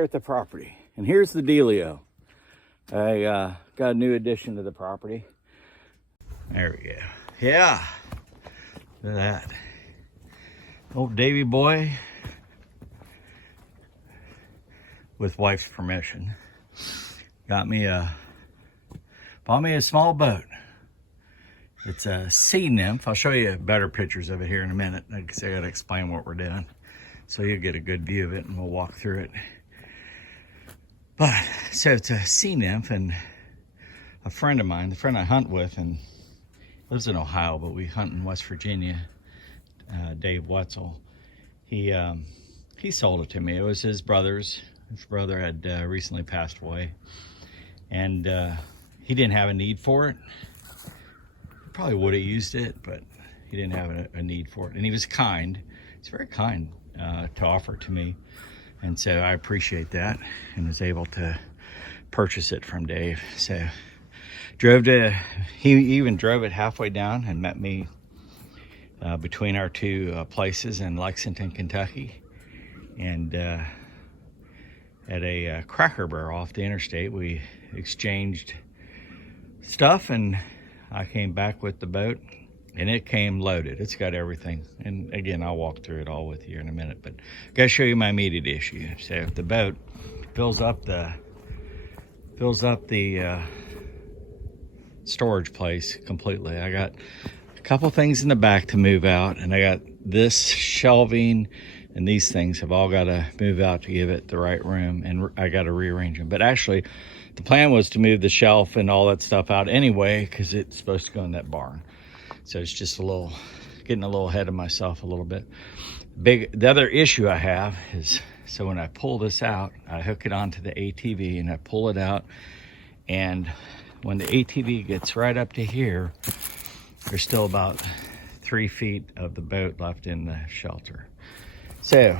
here at the property. And here's the dealio. I got a new addition to the property. There we go. Yeah. Look at that. Old Davy boy, with wife's permission, bought me a small boat. It's a Sea Nymph. I'll show you better pictures of it here in a minute. Because I gotta explain what we're doing, so you'll get a good view of it, and we'll walk through it. But so it's a Sea Nymph, and a friend of mine, the friend I hunt with, and lives in Ohio, but we hunt in West Virginia, Dave Wetzel. He sold it to me. It was his brother's. His brother had recently passed away, and he didn't have a need for it. Probably would have used it, but he didn't have a need for it. And he was kind. He's very kind to offer it to me. And so I appreciate that, and was able to purchase it from Dave. So he even drove it halfway down and met me between our two places in Lexington, Kentucky. And at a Cracker Barrel off the interstate, we exchanged stuff, and I came back with the boat, and it came loaded. It's got everything. And again, I'll walk through it all with you in a minute, but I gotta show you my immediate issue. So if the boat fills up the storage place completely, I got a couple things in the back to move out, and I got this shelving, and these things have all got to move out to give it the right room, and I got to rearrange them. But actually, the plan was to move the shelf and all that stuff out anyway, because it's supposed to go in that barn. So it's just getting a little ahead of myself a little bit. The other issue I have is, so when I pull this out, I hook it onto the ATV and I pull it out, and when the ATV gets right up to here, there's still about 3 feet of the boat left in the shelter. So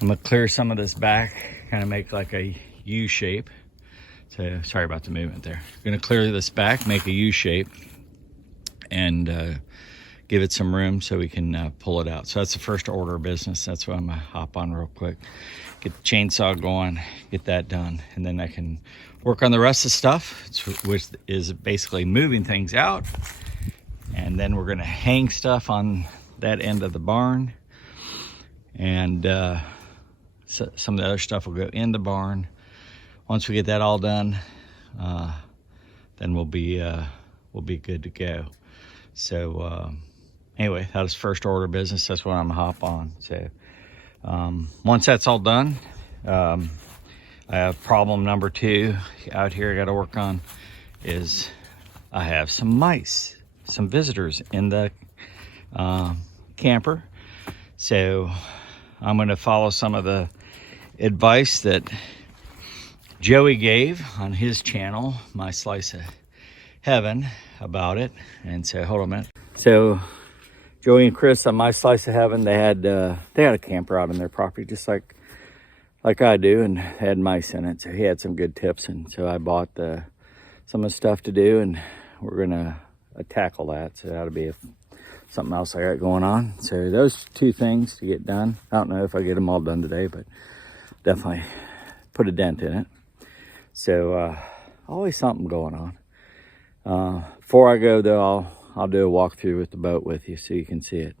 I'm gonna clear some of this back, kind of make like a U shape. So sorry about the movement there. I'm gonna clear this back, make a U shape, and give it some room so we can pull it out. So that's the first order of business. That's what I'm gonna hop on real quick, get the chainsaw going, get that done, and then I can work on the rest of the stuff, which is basically moving things out. And then we're gonna hang stuff on that end of the barn, and so some of the other stuff will go in the barn. Once we get that all done, then we'll be good to go. So anyway, that was first order of business. That's what I'm gonna hop on. So once that's all done, I have problem number 2 out here I got to work on. Is I have some mice, some visitors in the camper. So I'm going to follow some of the advice that Joey gave on his channel, My Slice of Heaven, about it. And so hold on a minute. So Joey and Chris on My Slice of Heaven, they had a camper out on their property, just like I do, and had mice in it. So he had some good tips, and so I bought some of the stuff to do, and we're gonna tackle that. So that'll be something else I got going on. So those 2 things to get done. I don't know if I get them all done today, but definitely put a dent in it. So always something going on. Before I go though, I'll do a walkthrough with the boat with you so you can see it.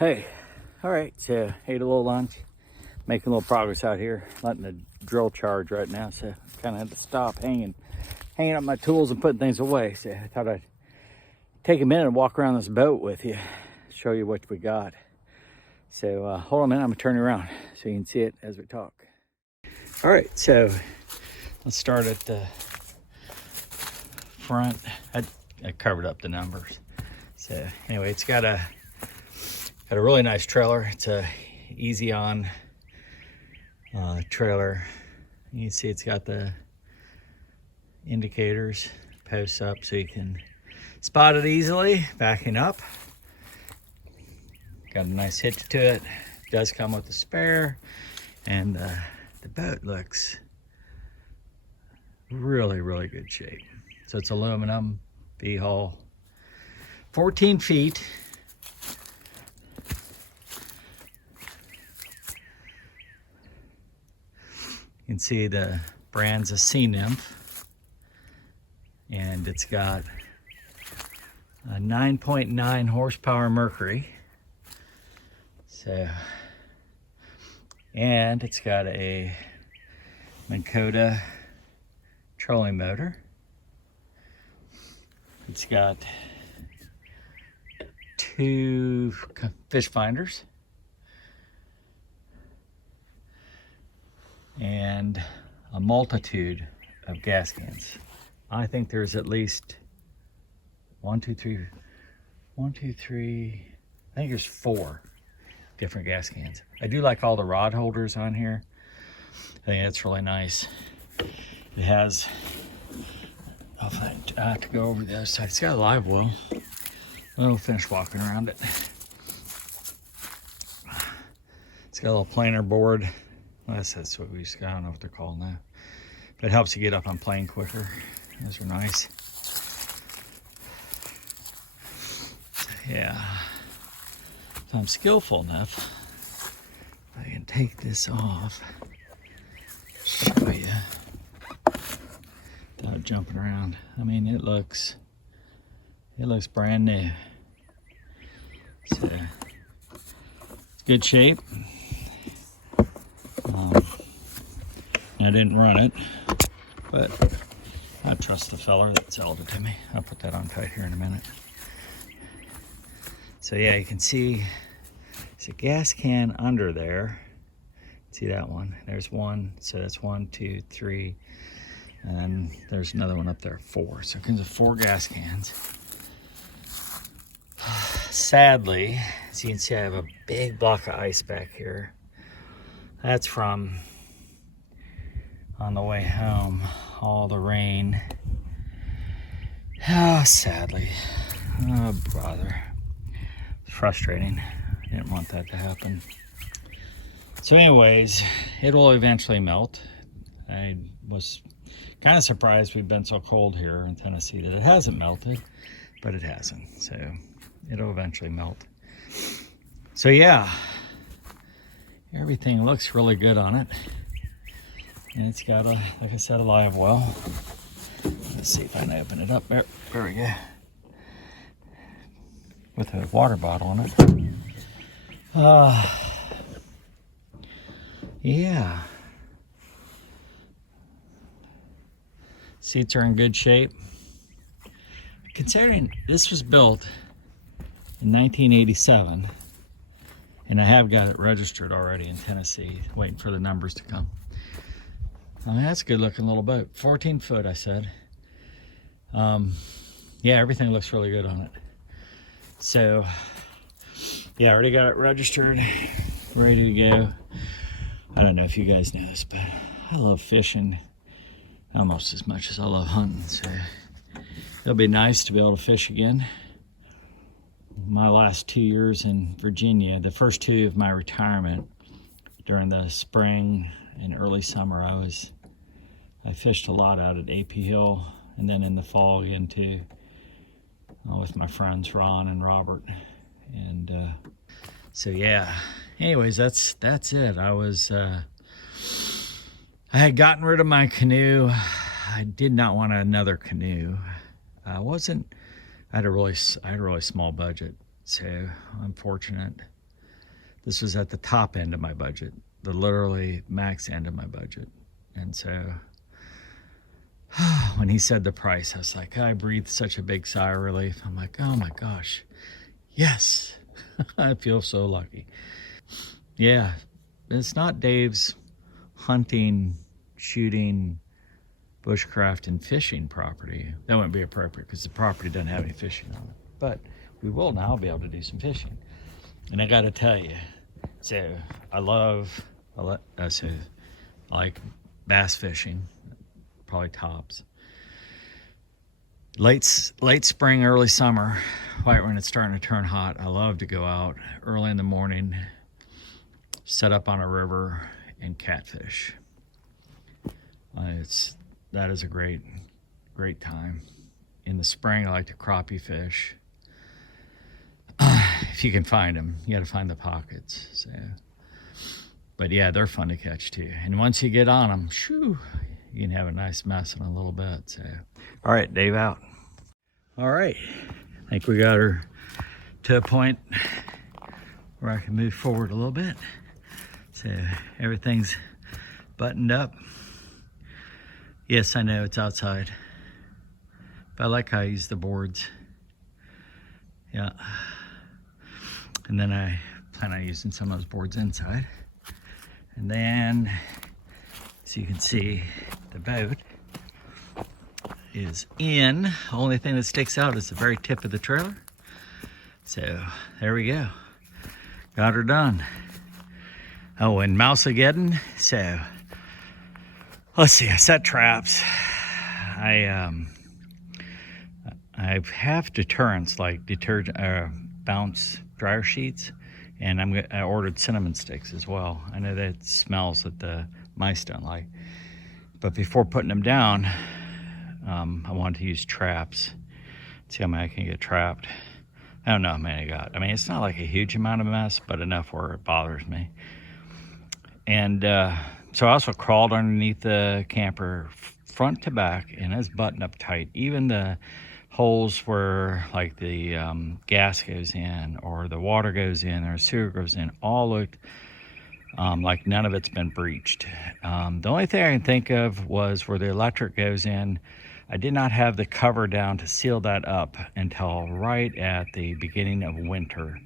Hey, all right, so ate a little lunch, making a little progress out here, letting the drill charge right now, so kind of had to stop hanging up my tools and putting things away. So I thought I'd take a minute and walk around this boat with you, show you what we got. So hold on a minute, I'm gonna turn you around so you can see it as we talk. All right, so let's start at the front. I covered up the numbers. So anyway, it's got a really nice trailer. It's a easy on trailer. You can see it's got the indicators, posts up so you can spot it easily, backing up. Got a nice hitch to it. It does come with a spare, and the boat looks really, really good shape. So it's aluminum, V-hull, 14 feet. You can see the brand's a Sea Nymph, and it's got a 9.9 horsepower Mercury. So, and it's got a Minn trolling motor. It's got 2 fish finders and a multitude of gas cans. I think there's at least 1, 2, 3, I think there's 4 different gas cans. I do like all the rod holders on here. I think that's really nice. It has, I have to go over the other side. It's got a live well. We'll finish walking around it. It's got a little planer board. Well, that's what we just got. I don't know what they're called now. But it helps you get up on plane quicker. Those are nice. Yeah. If I'm skillful enough, I can take this off, show you, without jumping around. I mean, it looks brand new. So, it's good shape. I didn't run it, but I trust the fella that sold it to me. I'll put that on tight here in a minute. So yeah, you can see there's a gas can under there. See that one? There's one. So that's 1, 2, 3, and then there's another one up there, 4. So it comes with 4 gas cans. Sadly, as you can see, I have a big block of ice back here. That's from on the way home, all the rain. Oh, sadly. Oh, brother. It's frustrating. I didn't want that to happen. So anyways, it will eventually melt. I was kind of surprised we've been so cold here in Tennessee that it hasn't melted, but it hasn't. So it'll eventually melt. So yeah, everything looks really good on it. And it's got a, like I said, a live well. Let's see if I can open it up. There we go. With a water bottle in it. Yeah. Seats are in good shape. Considering this was built in 1987, and I have got it registered already in Tennessee, waiting for the numbers to come. I mean, that's a good looking little boat. 14 foot, I said. Yeah, everything looks really good on it. So, yeah, I already got it registered, ready to go. I don't know if you guys know this, but I love fishing almost as much as I love hunting. So it'll be nice to be able to fish again. My last 2 years in Virginia, the first 2 of my retirement, during the spring and early summer, I fished a lot out at AP Hill, and then in the fall again too, with my friends Ron and Robert. And so yeah, anyways, that's it. I had gotten rid of my canoe. I did not want another canoe. I had a really small budget, so I'm fortunate this was at the top end of my budget, the literally max end of my budget. And so when he said the price, I was like, I breathed such a big sigh of relief. I'm like, oh my gosh, yes. I feel so lucky. Yeah, it's not Dave's hunting, shooting, bushcraft, and fishing property. That wouldn't be appropriate because the property doesn't have any fishing on it. But we will now be able to do some fishing. And I got to tell you, so I like bass fishing, probably tops. Late spring, early summer, right when it's starting to turn hot, I love to go out early in the morning, set up on a river, and catfish. That is a great time. In the spring, I like to crappie fish. If you can find them, you got to find the pockets. So, but yeah, they're fun to catch too. And once you get on them, shoo, you can have a nice mess in a little bit. So, all right, Dave out. All right, I think we got her to a point where I can move forward a little bit. So everything's buttoned up. Yes, I know it's outside, but I like how I use the boards. Yeah. And then I plan on using some of those boards inside. And then, so you can see, the boat is in. The only thing that sticks out is the very tip of the trailer. So there we go. Got her done. Oh, and Mous'n. So let's see, I set traps. I have deterrents like bounce dryer sheets, and I ordered cinnamon sticks as well. I know that smells that the mice don't like, but before putting them down, I wanted to use traps. See how many I can get trapped. I don't know how many I got. I mean, it's not like a huge amount of mess, but enough where it bothers me. And so I also crawled underneath the camper front to back, and it's buttoned up tight. Even the holes where like the gas goes in, or the water goes in, or sewer goes in, all looked like none of it's been breached. The only thing I can think of was where the electric goes in. I did not have the cover down to seal that up until right at the beginning of winter.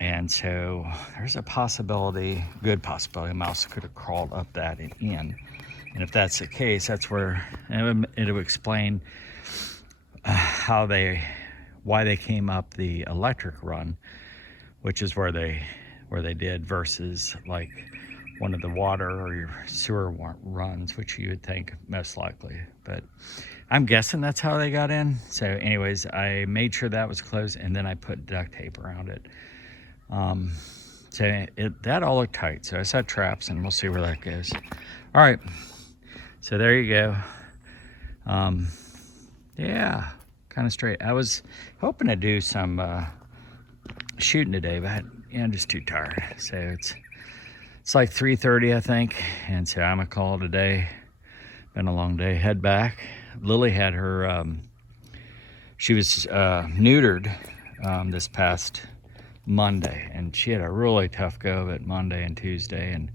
And so there's a possibility, good possibility, a mouse could have crawled up that and in. And if that's the case, that's where it would explain why they came up the electric run, which is where they did, versus like one of the water or your sewer runs, which you would think most likely. But I'm guessing that's how they got in. So anyways, I made sure that was closed, and then I put duct tape around it. So that all looked tight. So I set traps, and we'll see where that goes. All right. So there you go. Yeah, kind of straight. I was hoping to do some shooting today, but I'm just too tired. So it's like 3:30, I think, and so I'm gonna call it a day. Been a long day. Head back. Lily had her. She was neutered this past Monday, and she had a really tough go of it Monday and Tuesday, and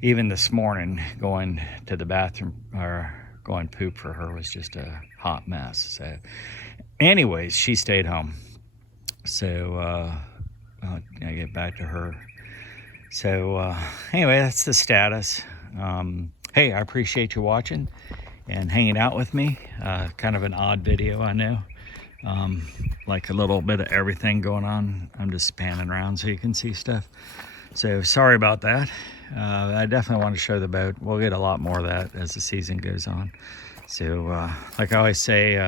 even this morning going to the bathroom or going poop for her was just a hot mess. So anyways, she stayed home. So I get back to her. So anyway, that's the status. Hey, I appreciate you watching and hanging out with me. Kind of an odd video, I know. Like a little bit of everything going on. I'm just panning around so you can see stuff. So sorry about that. I definitely want to show the boat. We'll get a lot more of that as the season goes on. So like I always say,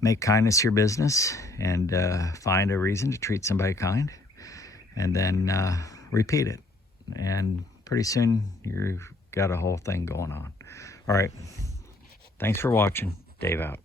make kindness your business, and find a reason to treat somebody kind, and then repeat it. And pretty soon you've got a whole thing going on. All right. Thanks for watching. Dave out.